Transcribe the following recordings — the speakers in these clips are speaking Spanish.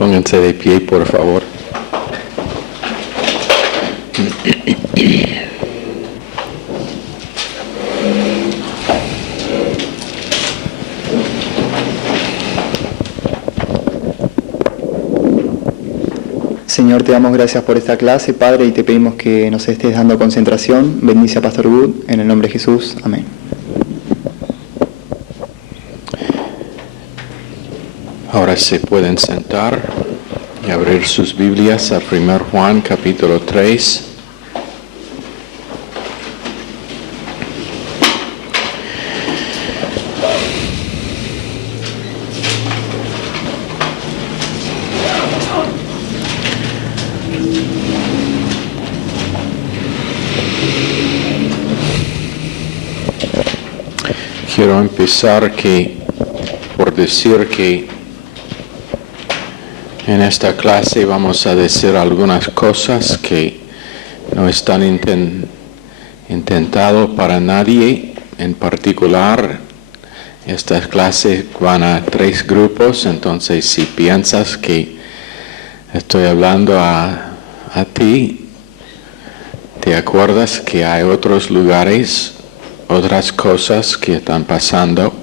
Pónganse de pie, por favor. Señor, te damos gracias por esta clase, Padre, y te pedimos que nos estés dando concentración. Bendice a Pastor Wood, en el nombre de Jesús. Amén. Ahora se pueden sentar y abrir sus Biblias a 1 Juan capítulo 3. Quiero empezar por decir que en esta clase vamos a decir algunas cosas que no están intentado para nadie en particular. Estas clases van a 3 grupos, entonces si piensas que estoy hablando a ti, te acuerdas que hay otros lugares, otras cosas que están pasando,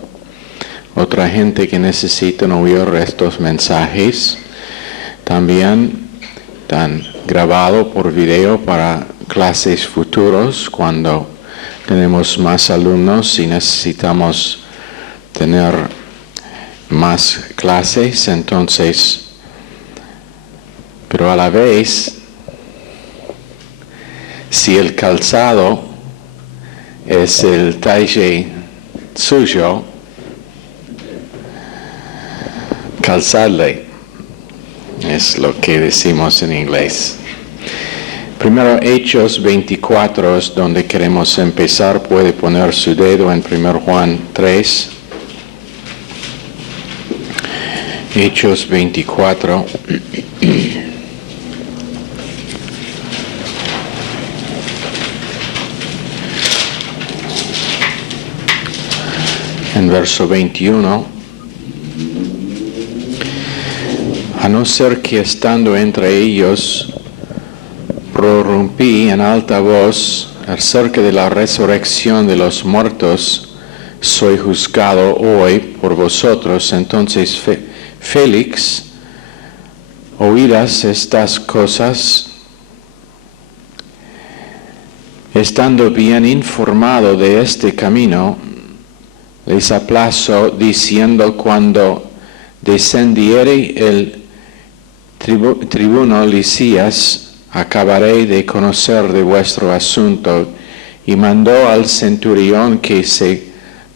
otra gente que necesita oír estos mensajes. También están grabados por video para clases futuros cuando tenemos más alumnos y necesitamos tener más clases. Entonces, pero a la vez, si el calzado es el talle suyo, calzarle, es lo que decimos en inglés. Primero, Hechos 24 es donde queremos empezar. Puede poner su dedo en 1 Juan 3. Hechos 24. En verso 21, a no ser que estando entre ellos, prorrumpí en alta voz acerca de la resurrección de los muertos, soy juzgado hoy por vosotros. Entonces Félix, oídas estas cosas, estando bien informado de este camino, les aplazó diciendo: cuando descendiere el tribuno Lisias, acabaré de conocer de vuestro asunto. Y mandó al centurión que se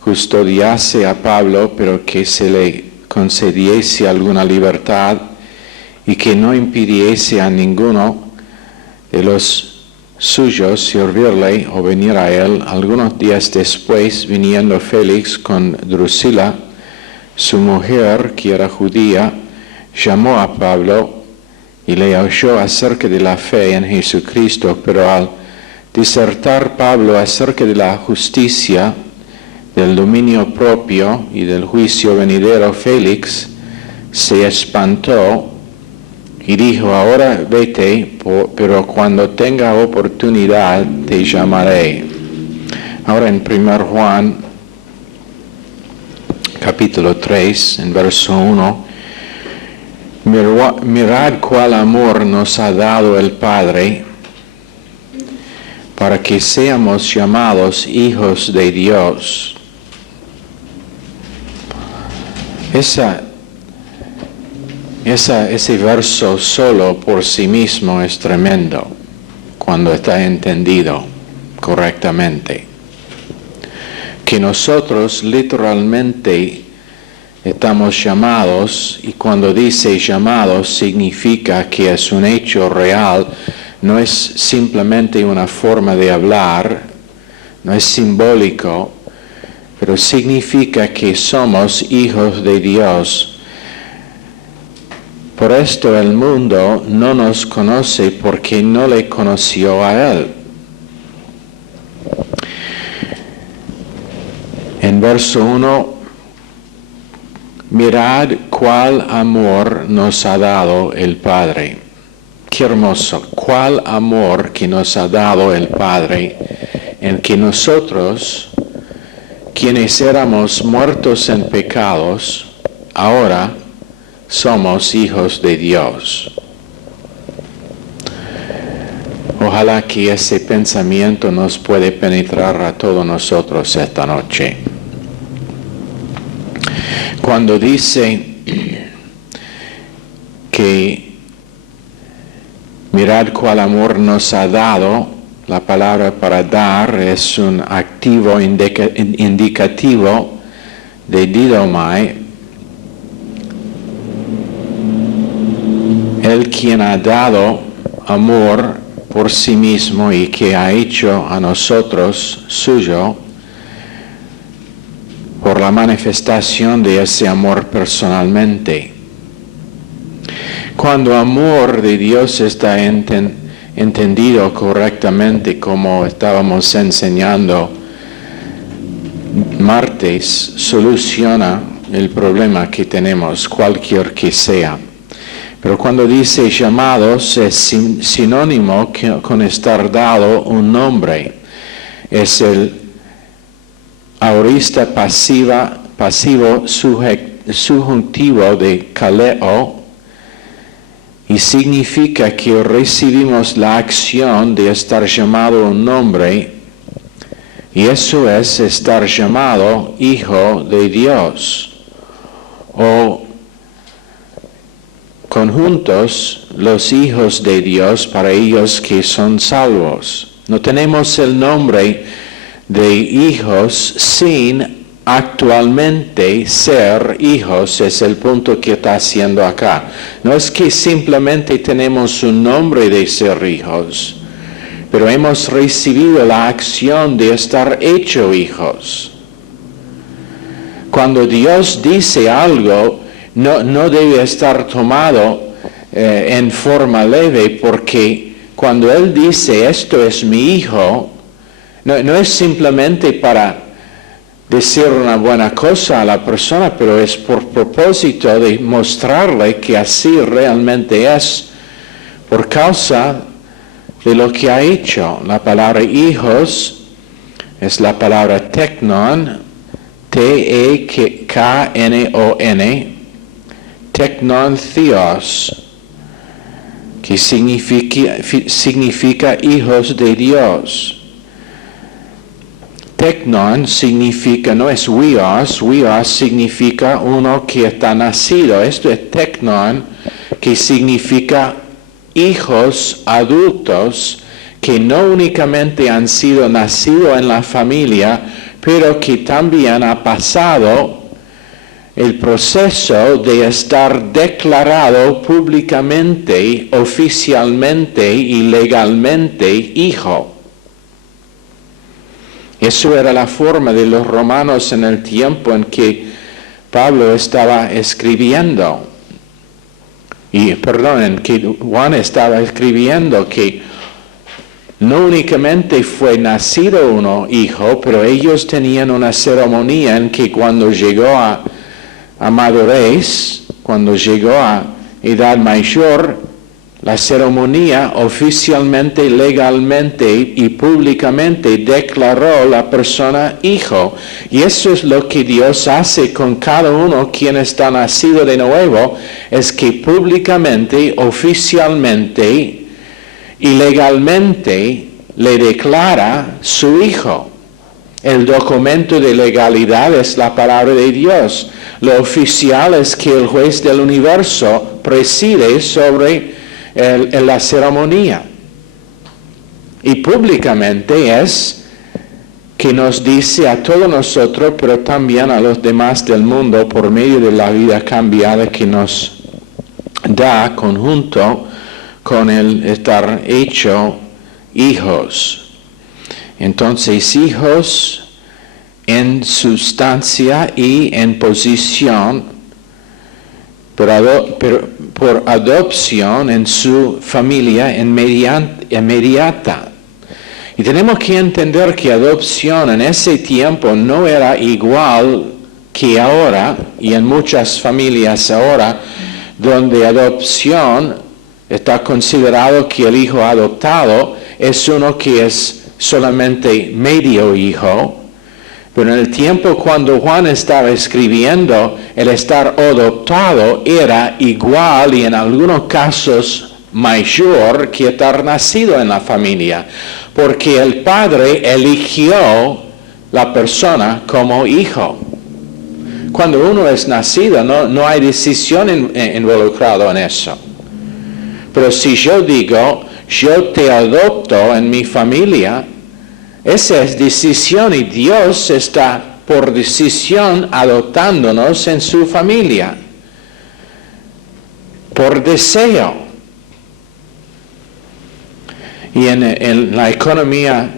custodiase a Pablo, pero que se le concediese alguna libertad y que no impidiese a ninguno de los suyos servirle o venir a él. Algunos días después, viniendo Félix con Drusila, su mujer, que era judía, llamó a Pablo y le oyó acerca de la fe en Jesucristo, pero al disertar Pablo acerca de la justicia, del dominio propio y del juicio venidero, Félix se espantó y dijo: ahora vete, pero cuando tenga oportunidad te llamaré. Ahora en 1 Juan capítulo 3, en verso 1, mirad cuál amor nos ha dado el Padre, para que seamos llamados hijos de Dios. Ese verso solo por sí mismo es tremendo cuando está entendido correctamente. Que nosotros literalmente estamos llamados, y cuando dice llamados significa que es un hecho real, no es simplemente una forma de hablar, no es simbólico, pero significa que somos hijos de Dios. Por esto el mundo no nos conoce porque no le conoció a Él. En verso 1 mirad cuál amor nos ha dado el Padre. Qué hermoso, cuál amor que nos ha dado el Padre, en que nosotros, quienes éramos muertos en pecados, ahora somos hijos de Dios. Ojalá que ese pensamiento nos puede penetrar a todos nosotros esta noche. Cuando dice que mirad cuál amor nos ha dado, la palabra para dar es un activo indicativo de didomai. El quien ha dado amor por sí mismo y que ha hecho a nosotros suyo por la manifestación de ese amor personalmente. Cuando amor de Dios está entendido correctamente, como estábamos enseñando martes, soluciona el problema que tenemos, cualquier que sea. Pero cuando dice llamados es sinónimo con estar dado un nombre. Es el aorista pasivo subjuntivo de kaleo y significa que recibimos la acción de estar llamado un nombre y eso es estar llamado hijo de Dios o conjuntos los hijos de Dios para ellos que son salvos. No tenemos el nombre de hijos sin actualmente ser hijos, es el punto que está haciendo acá. No es que simplemente tenemos un nombre de ser hijos, pero hemos recibido la acción de estar hecho hijos. Cuando Dios dice algo, no debe estar tomado en forma leve, porque cuando Él dice esto es mi hijo, no es simplemente para decir una buena cosa a la persona, pero es por propósito de mostrarle que así realmente es, por causa de lo que ha hecho. La palabra hijos es la palabra teknon, T-E-K-N-O-N, teknon theos, que significa hijos de Dios. Teknon significa, no es weos significa uno que está nacido. Esto es teknon, que significa hijos adultos que no únicamente han sido nacidos en la familia, pero que también ha pasado el proceso de estar declarado públicamente, oficialmente y legalmente hijo. Eso era la forma de los romanos en el tiempo en que Pablo estaba escribiendo. En que Juan estaba escribiendo, que no únicamente fue nacido uno hijo, pero ellos tenían una ceremonia en que cuando llegó a madurez, cuando llegó a edad mayor, la ceremonia oficialmente, legalmente y públicamente declaró la persona hijo. Y eso es lo que Dios hace con cada uno quien está nacido de nuevo, es que públicamente, oficialmente y legalmente le declara su hijo. El documento de legalidad es la palabra de Dios. Lo oficial es que el juez del universo preside sobre la ceremonia. Y públicamente es que nos dice a todos nosotros, pero también a los demás del mundo, por medio de la vida cambiada que nos da conjunto con el estar hecho hijos. Entonces, hijos en sustancia y en posición, pero por adopción en su familia inmediata. Y tenemos que entender que adopción en ese tiempo no era igual que ahora, y en muchas familias ahora, donde adopción está considerado que el hijo adoptado es uno que es solamente medio hijo, pero en el tiempo cuando Juan estaba escribiendo, el estar adoptado era igual y en algunos casos mayor que estar nacido en la familia, porque el padre eligió la persona como hijo. Cuando uno es nacido, no hay decisión involucrada en eso. Pero si yo digo, yo te adopto en mi familia, esa es decisión y Dios está por decisión adoptándonos en su familia. Por deseo. Y en la economía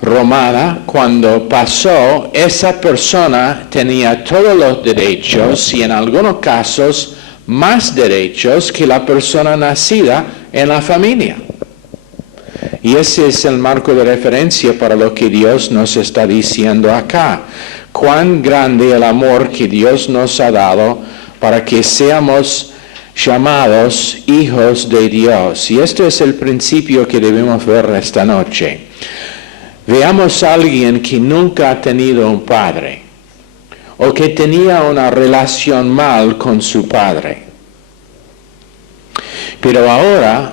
romana, cuando pasó, esa persona tenía todos los derechos y en algunos casos más derechos que la persona nacida en la familia. Y ese es el marco de referencia para lo que Dios nos está diciendo acá. Cuán grande el amor que Dios nos ha dado para que seamos llamados hijos de Dios. Y este es el principio que debemos ver esta noche. Veamos a alguien que nunca ha tenido un padre o que tenía una relación mal con su padre. Pero ahora,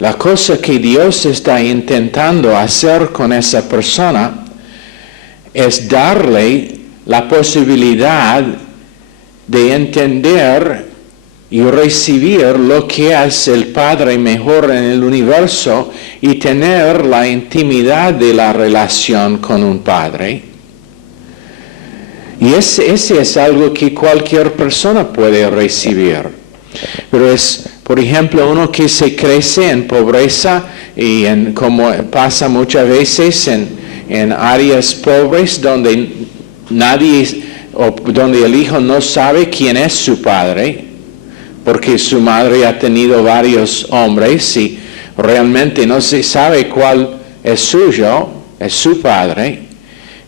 la cosa que Dios está intentando hacer con esa persona es darle la posibilidad de entender y recibir lo que es el Padre mejor en el universo y tener la intimidad de la relación con un Padre. Y ese es algo que cualquier persona puede recibir. Pero es, por ejemplo, uno que se crece en pobreza y como pasa muchas veces en áreas pobres donde donde el hijo no sabe quién es su padre, porque su madre ha tenido varios hombres y realmente no se sabe cuál es suyo, es su padre.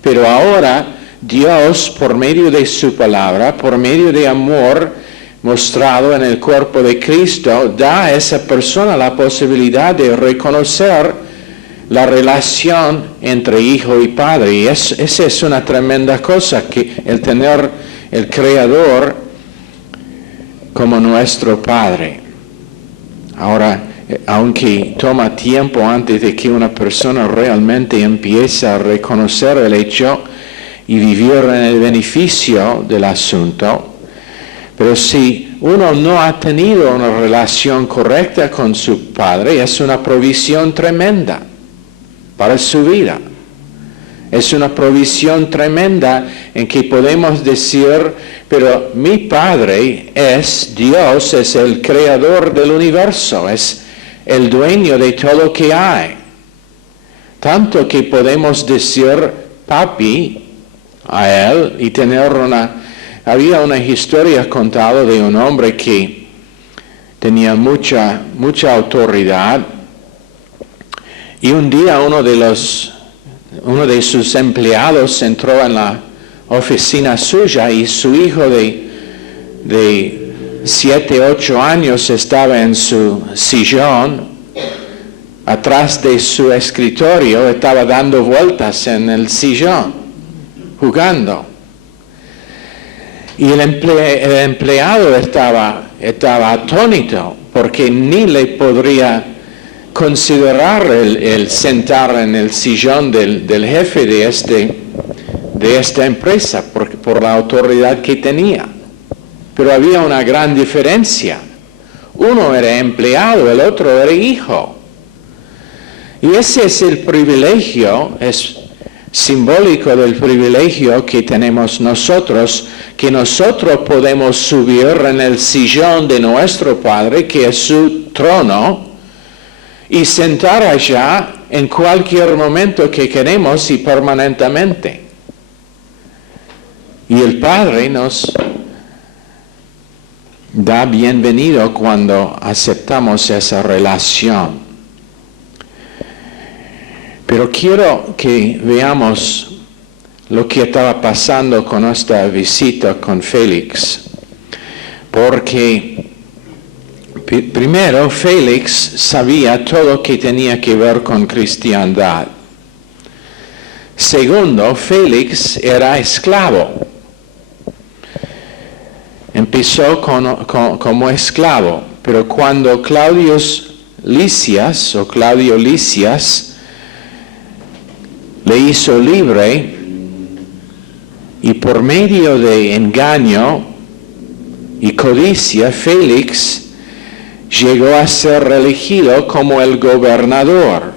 Pero ahora Dios, por medio de su palabra, por medio de amor mostrado en el cuerpo de Cristo, da a esa persona la posibilidad de reconocer la relación entre hijo y padre. Y esa es una tremenda cosa, que el tener el Creador como nuestro Padre. Ahora, aunque toma tiempo antes de que una persona realmente empiece a reconocer el hecho y vivir en el beneficio del asunto, pero si uno no ha tenido una relación correcta con su padre, es una provisión tremenda para su vida. Es una provisión tremenda en que podemos decir, pero mi Padre es Dios, es el creador del universo, es el dueño de todo lo que hay. Tanto que podemos decir papi a él y tener había una historia contada de un hombre que tenía mucha autoridad y un día uno de sus empleados entró en la oficina suya y su hijo de 7, 8 años estaba en su sillón, atrás de su escritorio, estaba dando vueltas en el sillón, jugando. Y el empleado estaba atónito porque ni le podría considerar el sentar en el sillón del jefe de esta empresa por la autoridad que tenía. Pero había una gran diferencia. Uno era empleado, el otro era hijo. Y ese es el privilegio, es simbólico del privilegio que tenemos nosotros, que nosotros podemos subir en el sillón de nuestro Padre, que es su trono, y sentar allá en cualquier momento que queremos y permanentemente. Y el Padre nos da bienvenido cuando aceptamos esa relación. Pero quiero que veamos lo que estaba pasando con esta visita con Félix, porque primero Félix sabía todo lo que tenía que ver con cristiandad. Segundo, Félix era esclavo. Empezó como esclavo, pero cuando Claudio Lisias le hizo libre, y por medio de engaño y codicia, Félix llegó a ser elegido como el gobernador.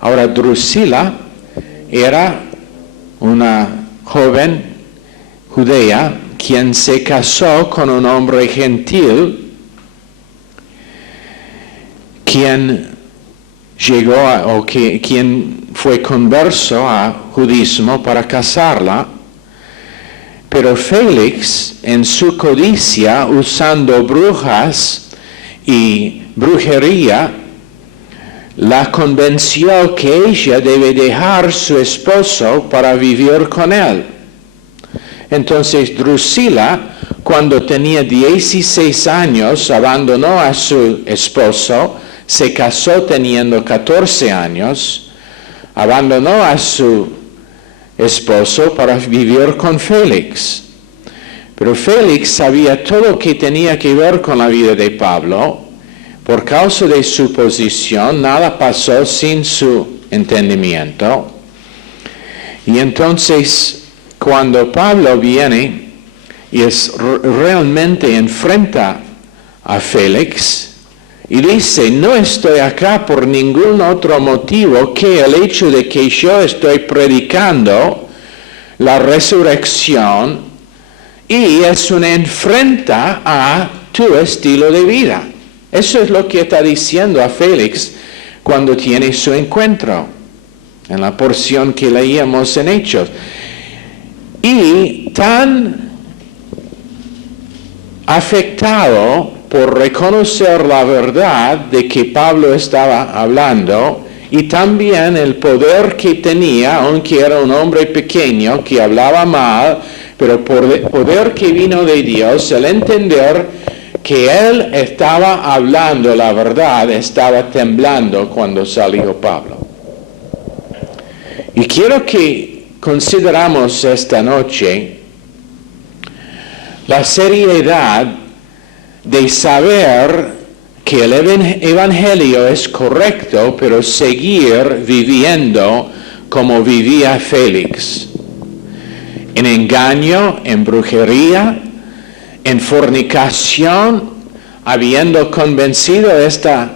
Ahora Drusila era una joven judía quien se casó con un hombre gentil, quien fue converso a judaísmo para casarla, pero Félix, en su codicia, usando brujas y brujería, la convenció que ella debe dejar su esposo para vivir con él. Entonces Drusila, cuando tenía 16 años, abandonó a su esposo, se casó teniendo 14 años, abandonó a su esposo para vivir con Félix. Pero Félix sabía todo lo que tenía que ver con la vida de Pablo. Por causa de su posición, nada pasó sin su entendimiento. Y entonces, cuando Pablo viene y realmente enfrenta a Félix y dice, no estoy acá por ningún otro motivo que el hecho de que yo estoy predicando la resurrección y es una enfrenta a tu estilo de vida. Eso es lo que está diciendo a Félix cuando tiene su encuentro, en la porción que leíamos en Hechos. Y tan afectado por reconocer la verdad de que Pablo estaba hablando, y también el poder que tenía, aunque era un hombre pequeño que hablaba mal, pero por el poder que vino de Dios, el entender que él estaba hablando la verdad, estaba temblando cuando salió Pablo. Y quiero que consideramos esta noche la seriedad de saber que el evangelio es correcto, pero seguir viviendo como vivía Félix, en engaño, en brujería, en fornicación, habiendo convencido a esta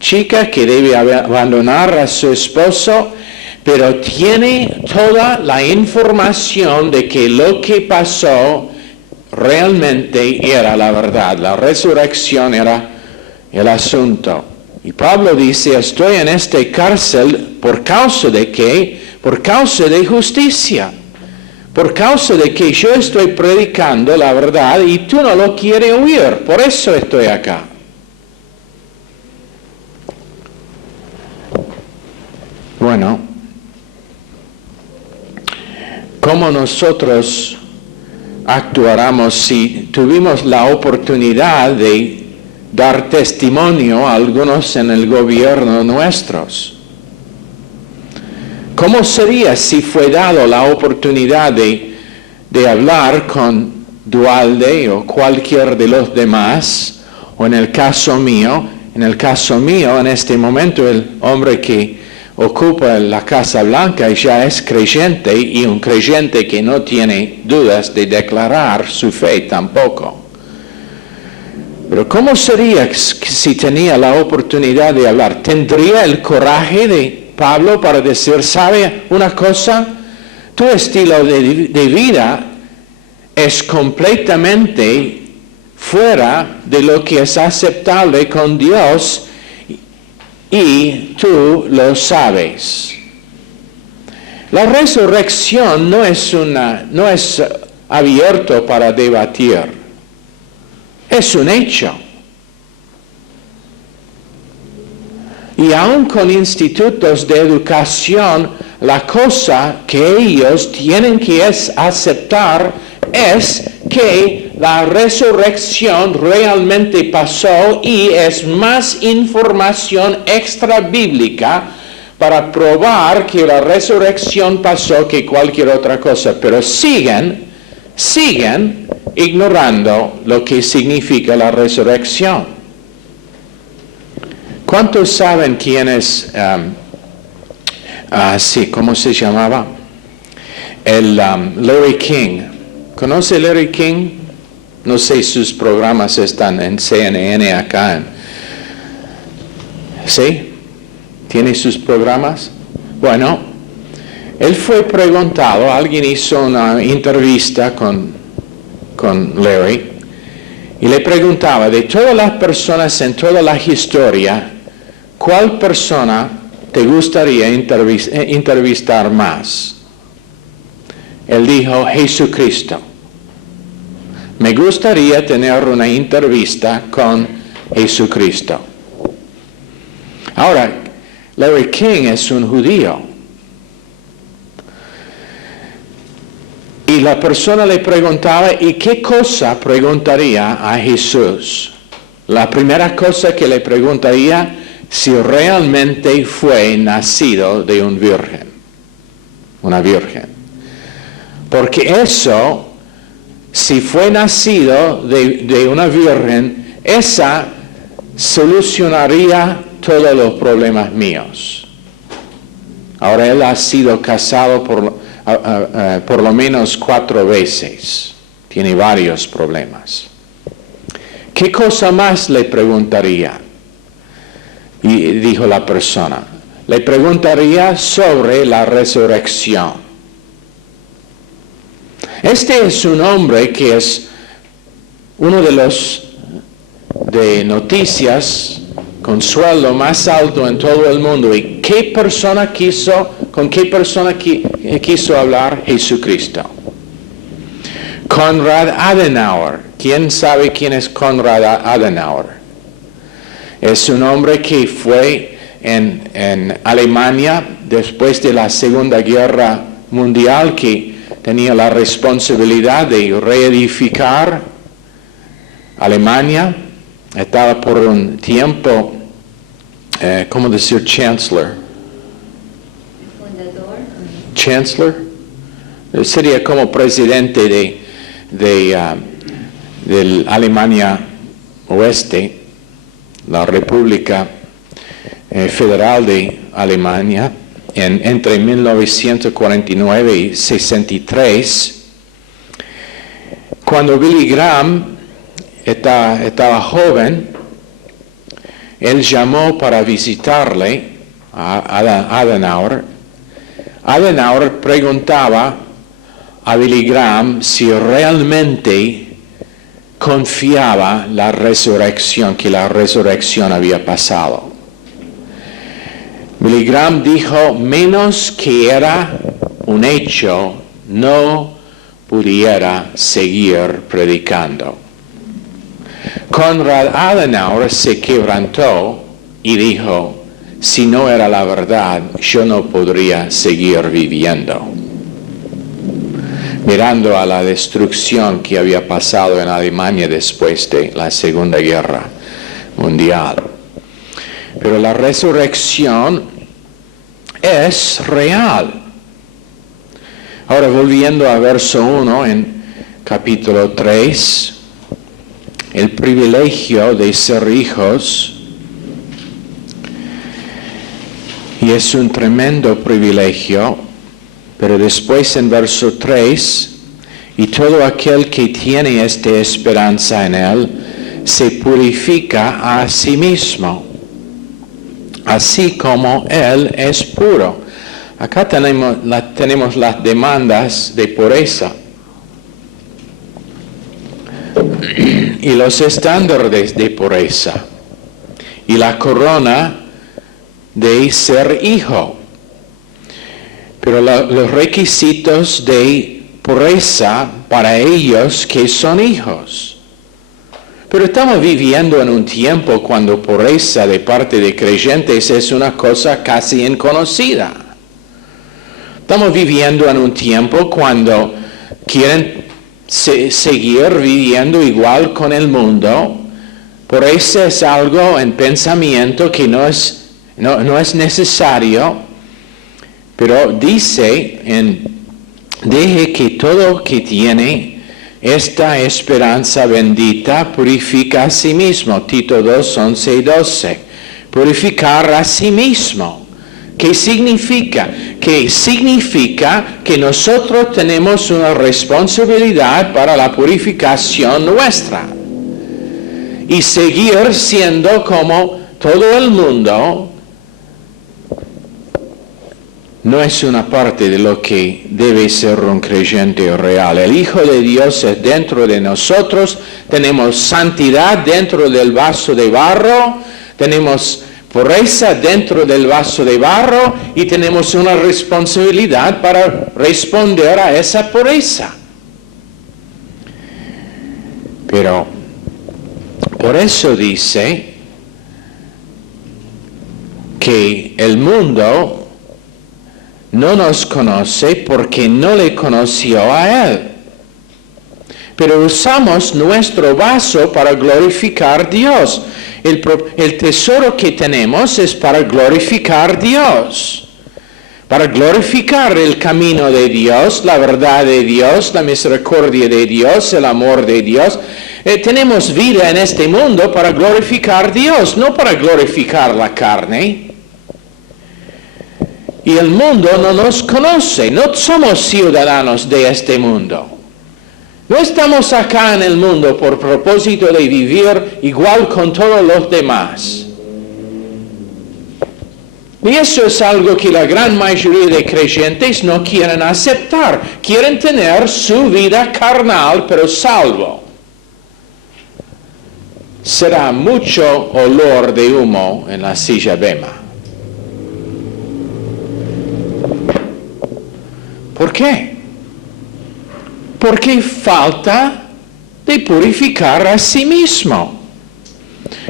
chica que debe abandonar a su esposo, pero tiene toda la información de que lo que pasó realmente era la verdad. La resurrección era el asunto. Y Pablo dice, estoy en esta cárcel ¿por causa de qué? Por causa de justicia. Por causa de que yo estoy predicando la verdad y tú no lo quieres oír. Por eso estoy acá. Bueno, ¿cómo nosotros actuáramos si tuvimos la oportunidad de dar testimonio a algunos en el gobierno nuestros? ¿Cómo sería si fue dado la oportunidad de hablar con Dualde o cualquier de los demás? O en el caso mío, en este momento el hombre que ocupa la Casa Blanca ya es creyente, y un creyente que no tiene dudas de declarar su fe tampoco. Pero ¿cómo sería si tenía la oportunidad de hablar? ¿Tendría el coraje de Pablo para decir, ¿sabe una cosa? Tu estilo de vida es completamente fuera de lo que es aceptable con Dios y tú lo sabes. La resurrección no es abierto para debatir. Es un hecho. Y aún con institutos de educación la cosa que ellos tienen que aceptar es que la resurrección realmente pasó y es más información extra bíblica para probar que la resurrección pasó que cualquier otra cosa, pero siguen ignorando lo que significa la resurrección. ¿Cuántos saben quién es, cómo se llamaba? Larry King. ¿Conoce Larry King? No sé, sus programas están en CNN acá. ¿Sí? ¿Tiene sus programas? Bueno, él fue preguntado, alguien hizo una entrevista con Larry y le preguntaba, de todas las personas en toda la historia, ¿cuál persona te gustaría entrevistar más? Él dijo, Jesucristo. Me gustaría tener una entrevista con Jesucristo. Ahora, Larry King es un judío. Y la persona le preguntaba, ¿y qué cosa preguntaría a Jesús? La primera cosa que le preguntaría, si realmente fue nacido de una virgen. Porque eso, si fue nacido de una virgen, esa solucionaría todos los problemas míos. Ahora él ha sido casado por lo menos 4 veces. Tiene varios problemas. ¿Qué cosa más le preguntaría? Y dijo la persona, le preguntaría sobre la resurrección. Este es un hombre que es uno de los de noticias con sueldo más alto en todo el mundo. ¿Y con qué persona quiso hablar? Jesucristo. Konrad Adenauer. ¿Quién sabe quién es Konrad Adenauer? Es un hombre que fue en Alemania después de la Segunda Guerra Mundial, que tenía la responsabilidad de reedificar Alemania. Estaba por un tiempo, ¿cómo decir Chancellor? Fundador. Chancellor. Sería como presidente de Alemania Oeste, la República Federal de Alemania, entre 1949 y 63. Cuando Billy Graham estaba joven, él llamó para visitarle a Adenauer. Adenauer preguntaba a Billy Graham si realmente confiaba la resurrección, que la resurrección había pasado. Billy Graham dijo, menos que era un hecho, no pudiera seguir predicando. Konrad Adenauer se quebrantó y dijo, si no era la verdad, yo no podría seguir viviendo. Mirando a la destrucción que había pasado en Alemania después de la Segunda Guerra Mundial. Pero la resurrección es real. Ahora, volviendo a verso 1 en capítulo 3, el privilegio de ser hijos, y es un tremendo privilegio, pero después en verso 3, y todo aquel que tiene esta esperanza en él, se purifica a sí mismo, así como él es puro. Acá tenemos las demandas de pureza y los estándares de pureza y la corona de ser hijo. Pero los requisitos de pureza para ellos que son hijos. Pero estamos viviendo en un tiempo cuando pureza de parte de creyentes es una cosa casi desconocida. Estamos viviendo en un tiempo cuando quieren seguir viviendo igual con el mundo. Por eso es algo en pensamiento que no es necesario. Pero dice, deje que todo que tiene esta esperanza bendita purifica a sí mismo. Tito 2, 11 y 12. Purificar a sí mismo. ¿Qué significa? Que significa que nosotros tenemos una responsabilidad para la purificación nuestra. Y seguir siendo como todo el mundo no es una parte de lo que debe ser un creyente real. El Hijo de Dios es dentro de nosotros, tenemos santidad dentro del vaso de barro, tenemos pureza dentro del vaso de barro y tenemos una responsabilidad para responder a esa pureza. Pero por eso dice que el mundo no nos conoce porque no le conoció a Él. Pero usamos nuestro vaso para glorificar a Dios. El tesoro que tenemos es para glorificar a Dios. Para glorificar el camino de Dios, la verdad de Dios, la misericordia de Dios, el amor de Dios. Tenemos vida en este mundo para glorificar a Dios, no para glorificar la carne. Y el mundo no nos conoce, no somos ciudadanos de este mundo. No estamos acá en el mundo por propósito de vivir igual con todos los demás. Y eso es algo que la gran mayoría de creyentes no quieren aceptar. Quieren tener su vida carnal, pero salvo. Será mucho olor de humo en la silla bema. ¿Por qué? Porque falta de purificar a sí mismo.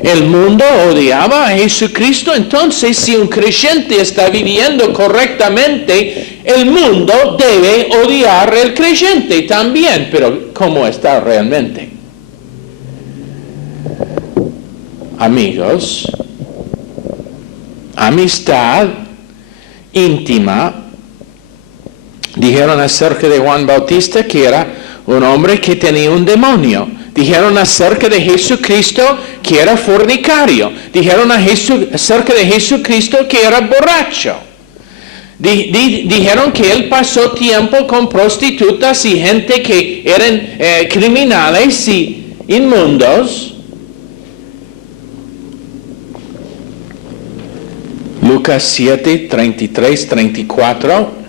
El mundo odiaba a Jesucristo, entonces si un creyente está viviendo correctamente, el mundo debe odiar al creyente también, pero ¿cómo está realmente? Amigos, amistad íntima. Dijeron acerca de Juan Bautista que era un hombre que tenía un demonio. Dijeron acerca de Jesucristo que era fornicario. Dijeron acerca de Jesucristo que era borracho. Dijeron que él pasó tiempo con prostitutas y gente que eran criminales y inmundos. Lucas 7, 33, 34.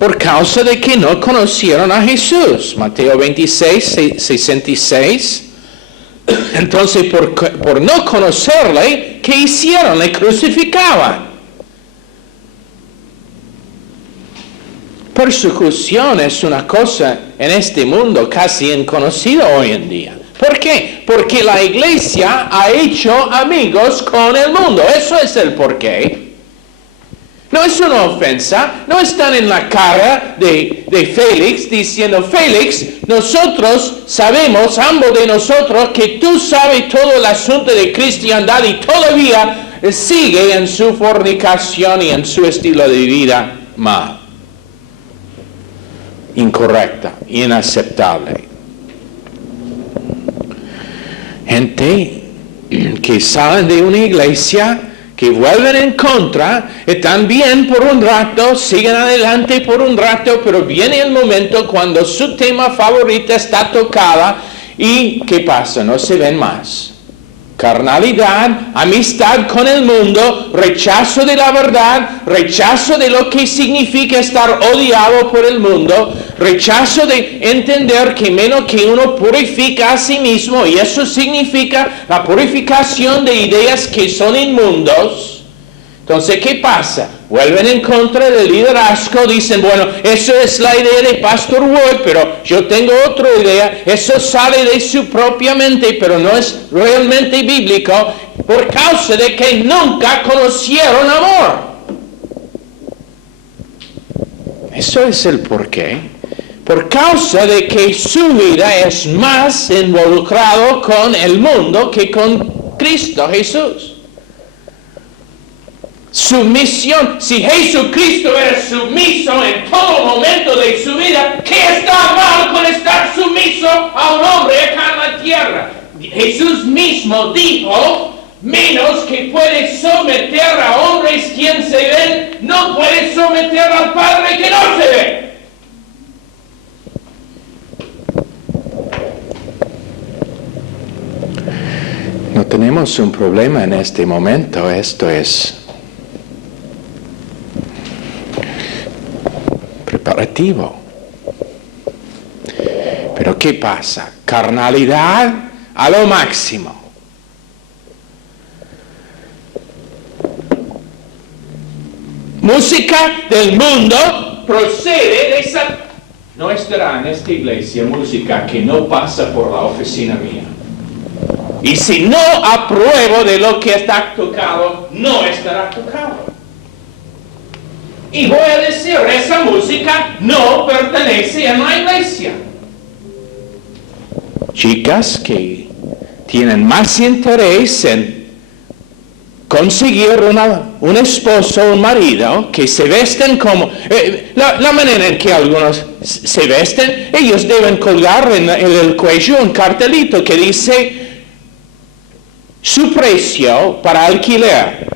Por causa de que no conocieron a Jesús. Mateo 26, 66. Entonces, por no conocerle, ¿qué hicieron? Le crucificaban. Persecución es una cosa en este mundo casi inconocida hoy en día. ¿Por qué? Porque la iglesia ha hecho amigos con el mundo. Eso es el porqué. No es una ofensa, no están en la cara de Félix diciendo, Félix, nosotros sabemos, ambos de nosotros, que tú sabes todo el asunto de cristiandad y todavía sigue en su fornicación y en su estilo de vida mal, incorrecta, inaceptable. Gente que salen de una iglesia, que vuelven en contra, están bien por un rato, siguen adelante por un rato, pero viene el momento cuando su tema favorito está tocada y ¿qué pasa? No se ven más. Carnalidad, amistad con el mundo, rechazo de la verdad, rechazo de lo que significa estar odiado por el mundo, rechazo de entender que menos que uno purifica a sí mismo, y eso significa la purificación de ideas que son inmundos. Entonces, ¿qué pasa? Vuelven en contra del liderazgo, dicen, bueno, eso es la idea de Pastor Wood, pero yo tengo otra idea, eso sale de su propia mente, pero no es realmente bíblico, por causa de que nunca conocieron amor. Eso es el porqué. Por causa de que su vida es más involucrado con el mundo que con Cristo Jesús. Sumisión. Si Jesucristo era sumiso en todo momento de su vida, ¿qué está mal con estar sumiso a un hombre acá en la tierra? Jesús mismo dijo, menos que puede someter a hombres quien se ven, no puede someter al Padre que no se ve. No tenemos un problema en este momento, esto es preparativo. Pero ¿qué pasa? Carnalidad a lo máximo. Música del mundo procede de esa... No estará en esta iglesia música que no pasa por la oficina mía. Y si no apruebo de lo que está tocado, no estará tocado. Y voy a decir, esa música no pertenece a la iglesia. Chicas que tienen más interés en conseguir un esposo, un marido, que se vesten como... la manera en que algunos se vesten, ellos deben colgar en el cuello un cartelito que dice su precio para alquiler.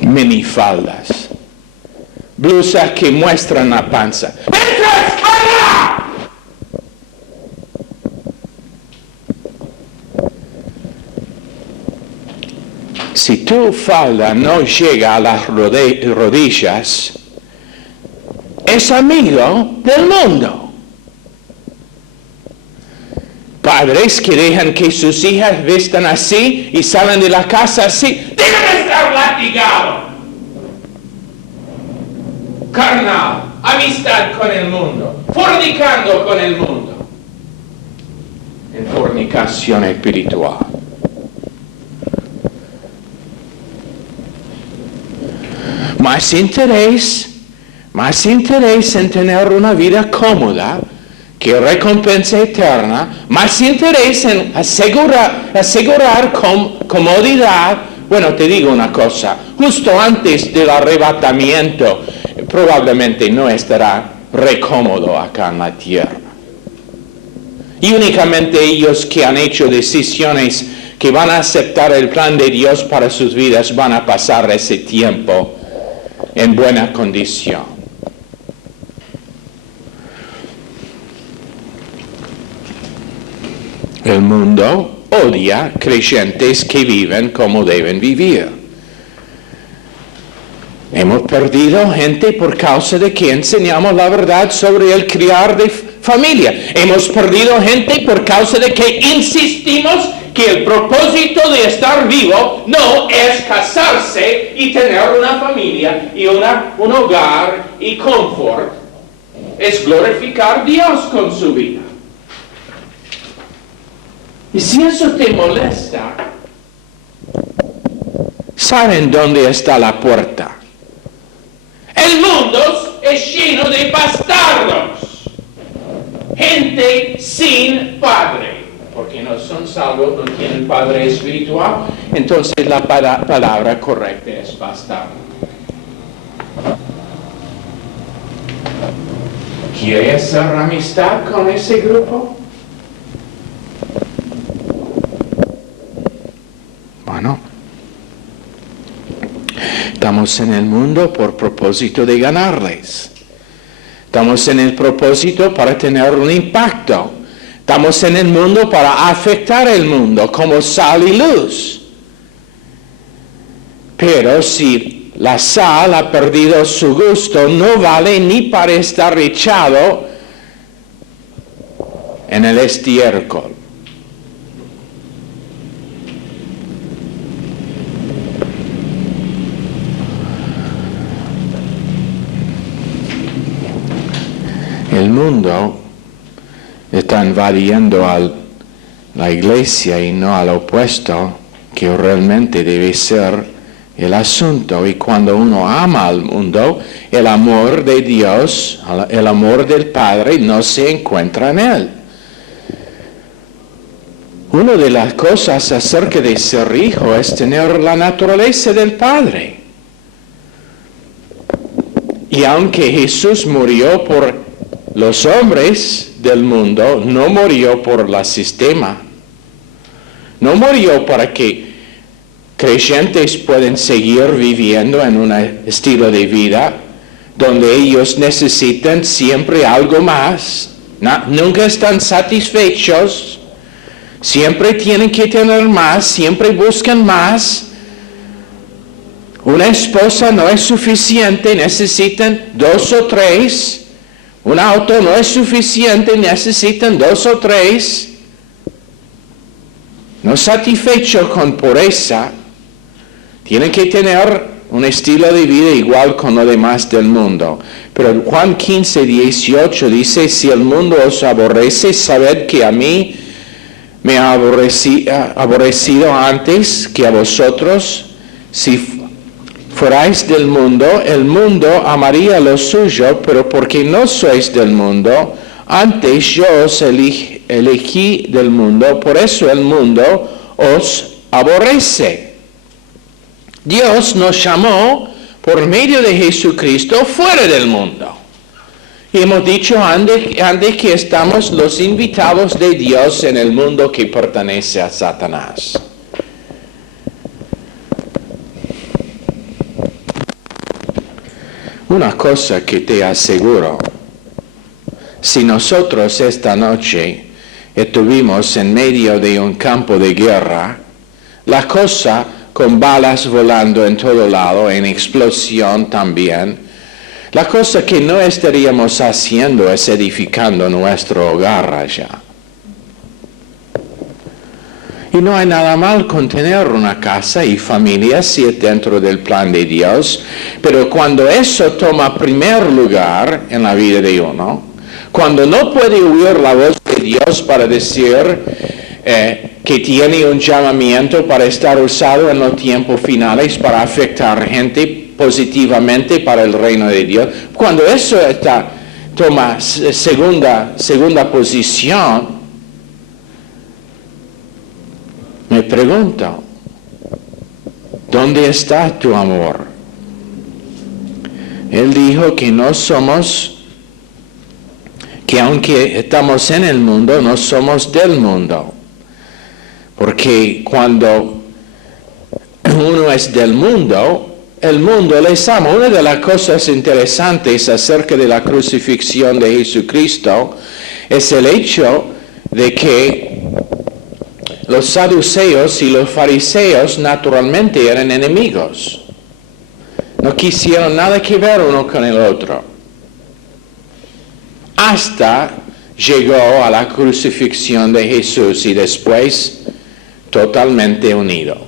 Minifaldas, blusas que muestran la panza. ¡Entra, escala! Si tu falda no llega a las rodillas, es amigo del mundo. Padres que dejan que sus hijas vistan así y salen de la casa así, deben estar latigados. Carnal, amistad con el mundo, fornicando con el mundo, en fornicación espiritual. Más interés en tener una vida cómoda que recompensa eterna, más interés en asegurar comodidad. Bueno, te digo una cosa, justo antes del arrebatamiento, probablemente no estará recómodo acá en la tierra. Y únicamente ellos que han hecho decisiones que van a aceptar el plan de Dios para sus vidas van a pasar ese tiempo en buena condición. El mundo odia creyentes que viven como deben vivir. Hemos perdido gente por causa de que enseñamos la verdad sobre el criar de familia. Hemos perdido gente por causa de que insistimos que el propósito de estar vivo no es casarse y tener una familia y un hogar y confort. Es glorificar a Dios con su vida. Y si eso te molesta, ¿saben dónde está la puerta? El mundo es lleno de bastardos, gente sin padre, porque no son salvos, no tienen padre espiritual, entonces la palabra correcta es bastardo. ¿Quieres hacer amistad con ese grupo? Bueno, estamos en el mundo por propósito de ganarles. Estamos en el propósito para tener un impacto. Estamos en el mundo para afectar el mundo como sal y luz. Pero si la sal ha perdido su gusto, no vale ni para estar echado en el estiércol. El mundo está invadiendo a la iglesia y no al opuesto, que realmente debe ser el asunto. Y cuando uno ama al mundo, el amor de Dios, el amor del Padre no se encuentra en él. Una de las cosas acerca de ser hijo es tener la naturaleza del Padre. Y aunque Jesús murió por los hombres del mundo, no murió por el sistema. No murió para que creyentes puedan seguir viviendo en un estilo de vida donde ellos necesitan siempre algo más. Nunca están satisfechos. Siempre tienen que tener más, siempre buscan más. Una esposa no es suficiente, necesitan 2 o 3. Un auto no es suficiente, necesitan 2 o 3. No satisfecho con pureza, tienen que tener un estilo de vida igual con lo demás del mundo. Pero Juan 15, 18 dice, si el mundo os aborrece, sabed que a mí me ha aborrecido antes que a vosotros. Si fuerais del mundo, el mundo amaría lo suyo, pero porque no sois del mundo, antes yo os elegí del mundo, por eso el mundo os aborrece. Dios nos llamó por medio de Jesucristo fuera del mundo. Y hemos dicho antes que estamos los invitados de Dios en el mundo que pertenece a Satanás. Una cosa que te aseguro, si nosotros esta noche estuvimos en medio de un campo de guerra, la cosa con balas volando en todo lado, en explosión también, la cosa que no estaríamos haciendo es edificando nuestro hogar allá. Y no hay nada mal con tener una casa y familia si es dentro del plan de Dios, pero cuando eso toma primer lugar en la vida de uno, cuando no puede oír la voz de Dios para decir que tiene un llamamiento para estar usado en los tiempos finales para afectar gente positivamente para el reino de Dios, cuando eso toma segunda posición, me pregunto, ¿dónde está tu amor? Él dijo que no somos, que aunque estamos en el mundo, no somos del mundo. Porque cuando uno es del mundo, el mundo les ama. Una de las cosas interesantes acerca de la crucifixión de Jesucristo es el hecho de que los saduceos y los fariseos naturalmente eran enemigos. No quisieron nada que ver uno con el otro. Hasta llegó a la crucifixión de Jesús y después totalmente unido.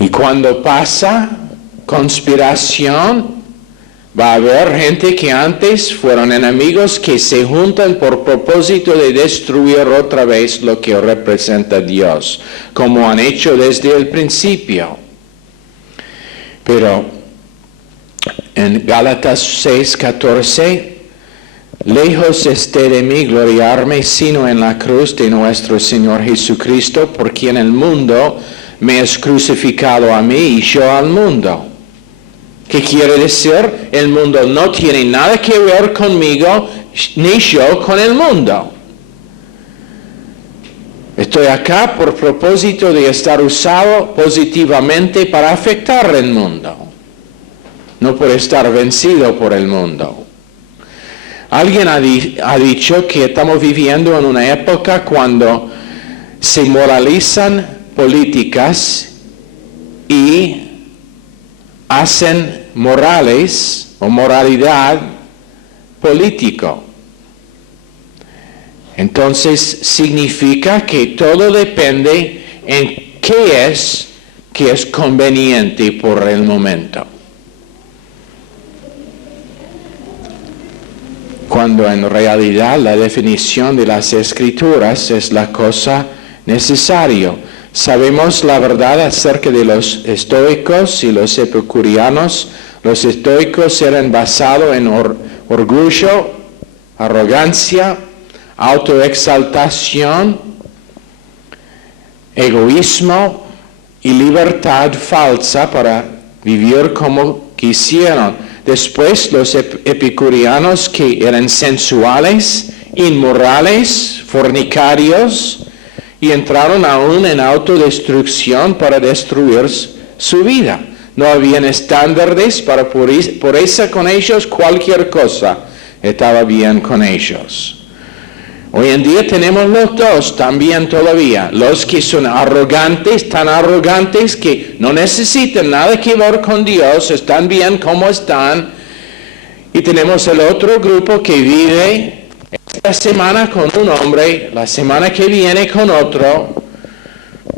Y cuando pasa conspiración, va a haber gente que antes fueron enemigos que se juntan por propósito de destruir otra vez lo que representa Dios, como han hecho desde el principio. Pero en Gálatas 6:14, lejos esté de mí gloriarme, sino en la cruz de nuestro Señor Jesucristo, por quien el mundo me es crucificado a mí y yo al mundo. ¿Qué quiere decir? El mundo no tiene nada que ver conmigo, ni yo con el mundo. Estoy acá por propósito de estar usado positivamente para afectar el mundo, no por estar vencido por el mundo. Alguien ha dicho que estamos viviendo en una época cuando se moralizan políticas y hacen morales o moralidad político. Entonces significa que todo depende en qué es que es conveniente por el momento. Cuando en realidad la definición de las Escrituras es la cosa necesaria. Sabemos la verdad acerca de los estoicos y los epicureanos. Los estoicos eran basados en orgullo, arrogancia, autoexaltación, egoísmo y libertad falsa para vivir como quisieron. Después los epicureanos, que eran sensuales, inmorales, fornicarios, y entraron aún en autodestrucción para destruir su vida. No habían estándares para pureza con ellos, cualquier cosa estaba bien con ellos. Hoy en día tenemos los dos también todavía, los que son arrogantes, tan arrogantes que no necesitan nada que ver con Dios, están bien como están, y tenemos el otro grupo que vive esta semana con un hombre, la semana que viene con otro,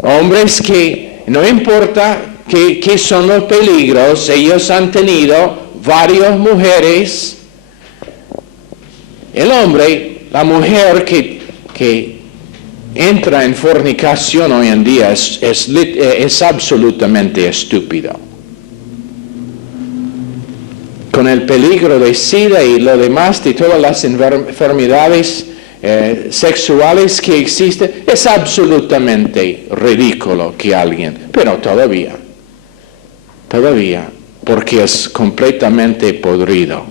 hombres que no importa qué son los peligros, ellos han tenido varias mujeres. El hombre, la mujer que entra en fornicación hoy en día es absolutamente estúpido. Con el peligro de SIDA y lo demás, de todas las enfermedades sexuales que existen, es absolutamente ridículo que alguien, pero todavía, porque es completamente podrido.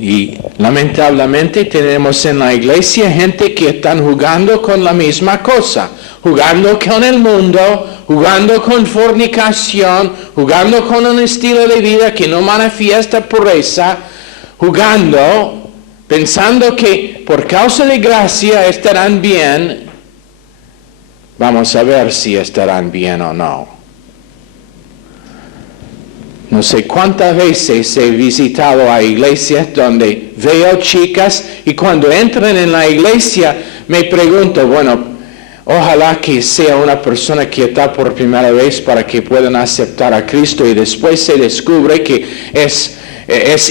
Y lamentablemente tenemos en la iglesia gente que están jugando con la misma cosa, jugando con el mundo, jugando con fornicación, jugando con un estilo de vida que no manifiesta pureza, jugando, pensando que por causa de gracia estarán bien. Vamos a ver si estarán bien o no. No sé cuántas veces he visitado a iglesias donde veo chicas y cuando entran en la iglesia me pregunto, bueno, ojalá que sea una persona que está por primera vez para que puedan aceptar a Cristo, y después se descubre que es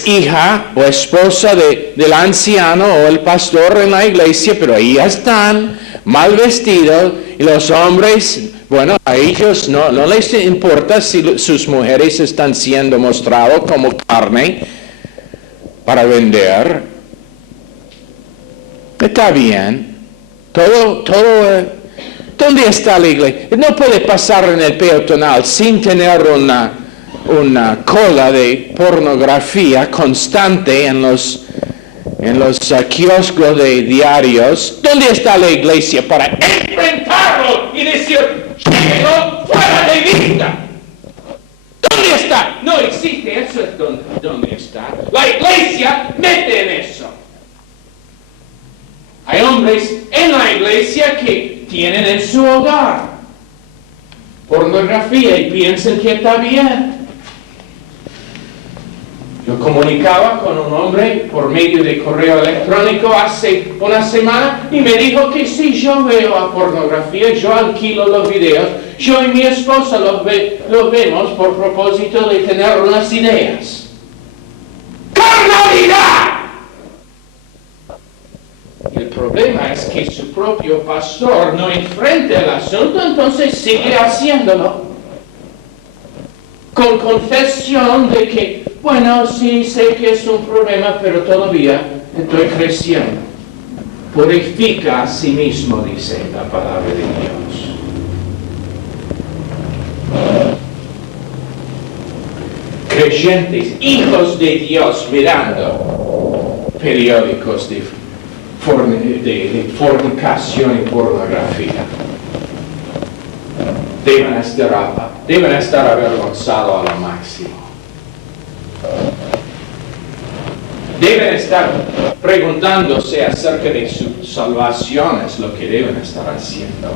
hija o esposa del anciano o el pastor en la iglesia, pero ahí están mal vestidos, y los hombres, bueno, a ellos no les importa si sus mujeres están siendo mostradas como carne para vender. Está bien. ¿Dónde está la iglesia? No puede pasar en el peatonal sin tener una cola de pornografía constante en los kioscos de diarios. ¿Dónde está la iglesia para enfrentarlo y decir, "Llévelo fuera de vista"? ¿Dónde está? No existe, eso es donde está. La iglesia mete en eso. Hay hombres en la iglesia que tienen en su hogar pornografía y piensan que está bien. Yo comunicaba con un hombre por medio de correo electrónico hace una semana y me dijo que si yo veo a pornografía, yo alquilo los videos, yo y mi esposa los vemos por propósito de tener unas ideas. ¡Carnalidad! El problema es que su propio pastor no enfrenta el asunto, entonces sigue haciéndolo. Con confesión de que, bueno, sí sé que es un problema, pero todavía estoy creciendo. Purifica a sí mismo, dice la palabra de Dios. Creyentes, hijos de Dios, mirando periódicos de fornicación y pornografía, deben estar avergonzados a lo máximo. Deben estar preguntándose acerca de su salvación, es lo que deben estar haciendo.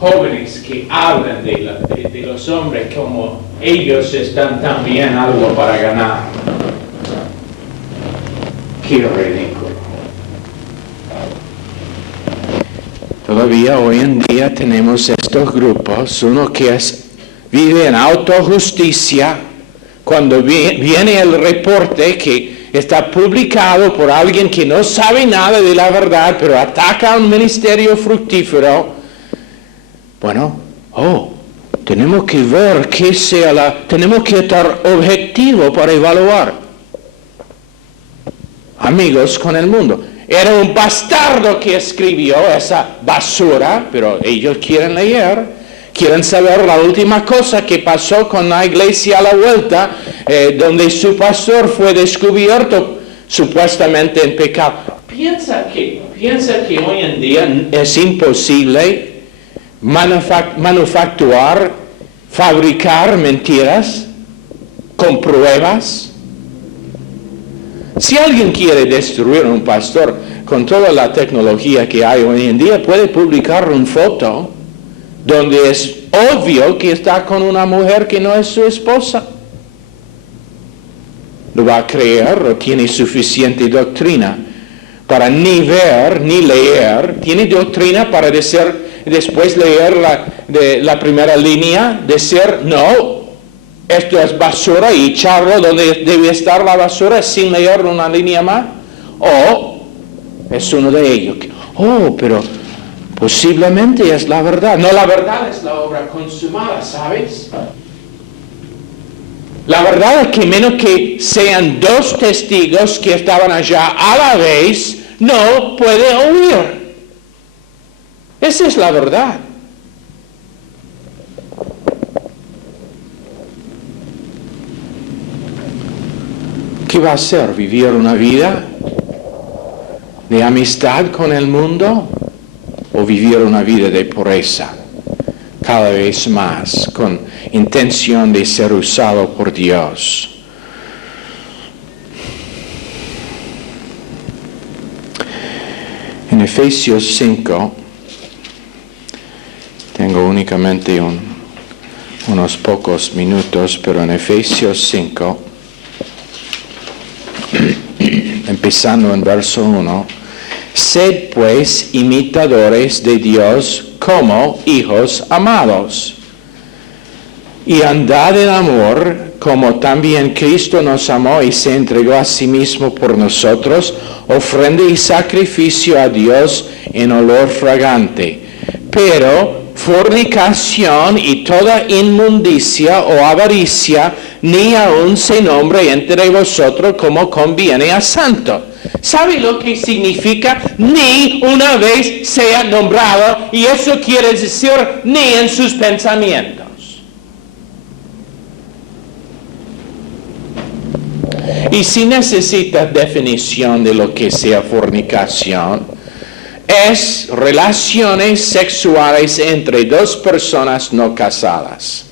Jóvenes que hablan de los hombres como ellos están también algo para ganar. Qué ridículo. Todavía hoy en día tenemos estos grupos, uno que vive en autojusticia. Cuando viene el reporte que está publicado por alguien que no sabe nada de la verdad, pero ataca a un ministerio fructífero, bueno, tenemos que ver tenemos que estar objetivo para evaluar. Amigos con el mundo. Era un bastardo que escribió esa basura, pero ellos quieren leer. Quieren saber la última cosa que pasó con la iglesia a la vuelta, donde su pastor fue descubierto supuestamente en pecado. Piensa que hoy en día es imposible manufacturar, fabricar mentiras con pruebas. Si alguien quiere destruir a un pastor con toda la tecnología que hay hoy en día, puede publicar una foto donde es obvio que está con una mujer que no es su esposa. Lo va a creer o tiene suficiente doctrina para ni ver ni leer. Tiene doctrina para después leer la primera línea, decir, no, esto es basura y echarlo donde debe estar la basura sin leer una línea más. O es uno de ellos. Pero posiblemente es la verdad. No, la verdad es la obra consumada, ¿sabes? La verdad es que menos que sean dos testigos que estaban allá a la vez, no puede oír. Esa es la verdad. ¿Qué va a hacer? ¿Vivir una vida de amistad con el mundo? ¿O vivir una vida de pureza, cada vez más, con intención de ser usado por Dios? En Efesios 5, tengo únicamente unos pocos minutos, pero en Efesios 5, empezando en verso 1, sed pues imitadores de Dios como hijos amados, y andad en amor, como también Cristo nos amó y se entregó a sí mismo por nosotros, ofrenda y sacrificio a Dios en olor fragante. Pero fornicación y toda inmundicia o avaricia, ni aun se nombre entre vosotros como conviene a santo. ¿Sabe lo que significa? Ni una vez sea nombrado, y eso quiere decir ni en sus pensamientos. Y si necesitas definición de lo que sea fornicación, es relaciones sexuales entre dos personas no casadas.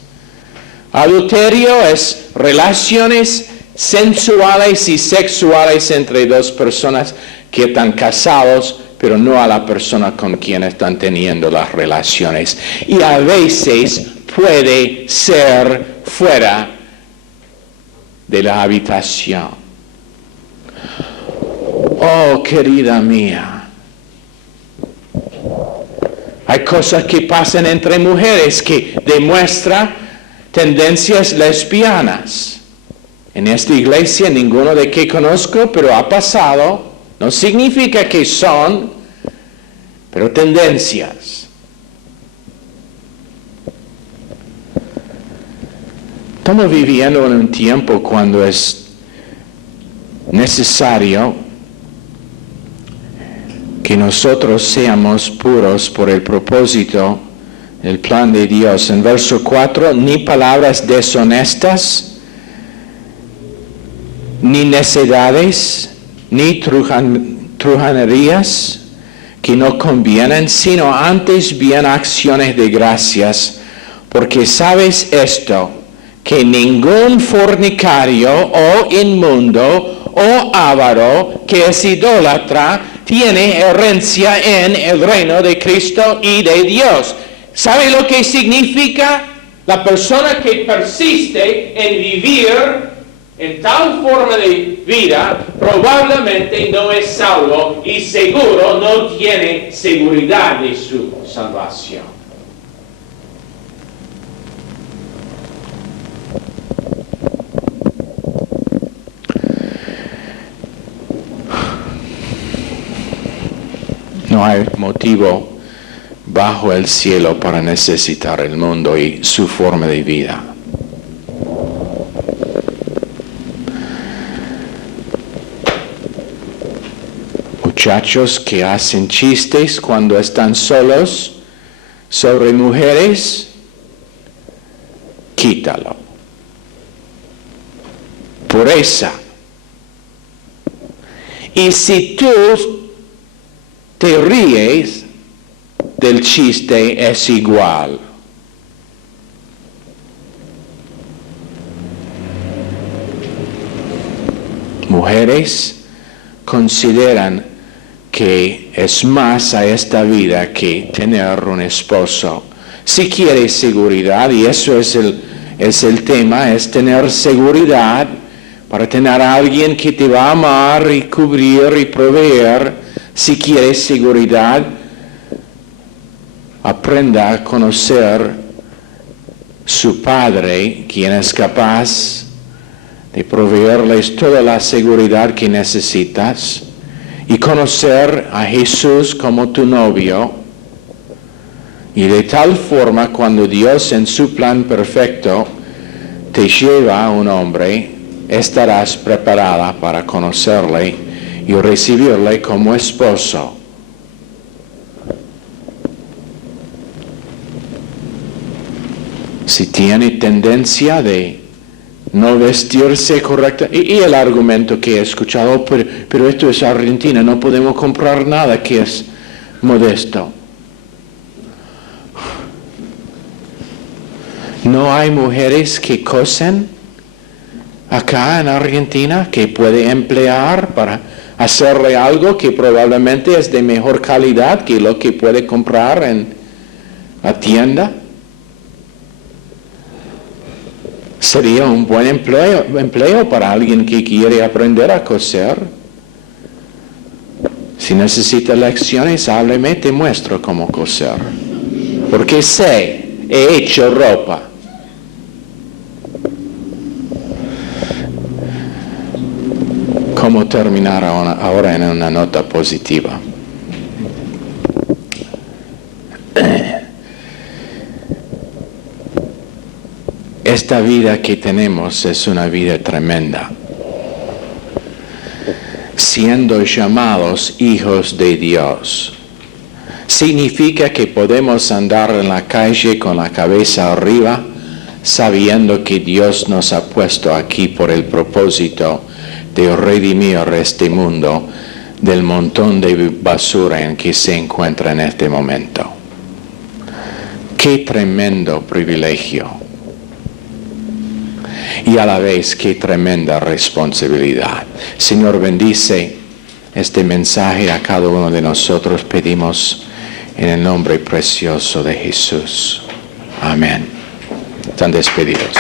Adulterio es relaciones sensuales y sexuales entre dos personas que están casados, pero no a la persona con quien están teniendo las relaciones. Y a veces puede ser fuera de la habitación. Oh, querida mía, hay cosas que pasan entre mujeres que demuestran tendencias lesbianas. En esta iglesia ninguno de que conozco, pero ha pasado. No significa que son, pero tendencias. Estamos viviendo en un tiempo cuando es necesario que nosotros seamos puros por el propósito, el plan de Dios. En verso 4, ni palabras deshonestas, ni necedades, ni truhanerías que no convienen, sino antes bien acciones de gracias, porque sabes esto, que ningún fornicario o inmundo o avaro que es idólatra tiene herencia en el reino de Cristo y de Dios. ¿Sabe lo que significa? La persona que persiste en vivir en tal forma de vida probablemente no es salvo y seguro no tiene seguridad de su salvación. No hay motivo bajo el cielo para necesitar el mundo y su forma de vida. Muchachos que hacen chistes cuando están solos sobre mujeres, quítalo. Pureza. Y si tú te ríes del chiste, es igual. Mujeres consideran que es más a esta vida que tener un esposo. Si quieres seguridad, y eso es el tema, es tener seguridad para tener a alguien que te va a amar y cubrir y proveer. Si quieres seguridad, aprenda a conocer su padre, quien es capaz de proveerles toda la seguridad que necesitas, y conocer a Jesús como tu novio, y de tal forma cuando Dios en su plan perfecto te lleva a un hombre, estarás preparada para conocerle y recibirle como esposo. Si tiene tendencia de no vestirse correctamente, y el argumento que he escuchado, pero esto es Argentina, no podemos comprar nada que es modesto. ¿No hay mujeres que cosen acá en Argentina que puede emplear para hacerle algo que probablemente es de mejor calidad que lo que puede comprar en la tienda? Sería un buen empleo para alguien que quiere aprender a coser. Si necesita lecciones, hábleme, te muestro cómo coser. Porque he hecho ropa. ¿Cómo terminar ahora en una nota positiva? Esta vida que tenemos es una vida tremenda. Siendo llamados hijos de Dios, significa que podemos andar en la calle con la cabeza arriba, sabiendo que Dios nos ha puesto aquí por el propósito de redimir este mundo del montón de basura en que se encuentra en este momento. ¡Qué tremendo privilegio! Y a la vez, qué tremenda responsabilidad. Señor, bendice este mensaje a cada uno de nosotros, pedimos en el nombre precioso de Jesús. Amén. Están despedidos.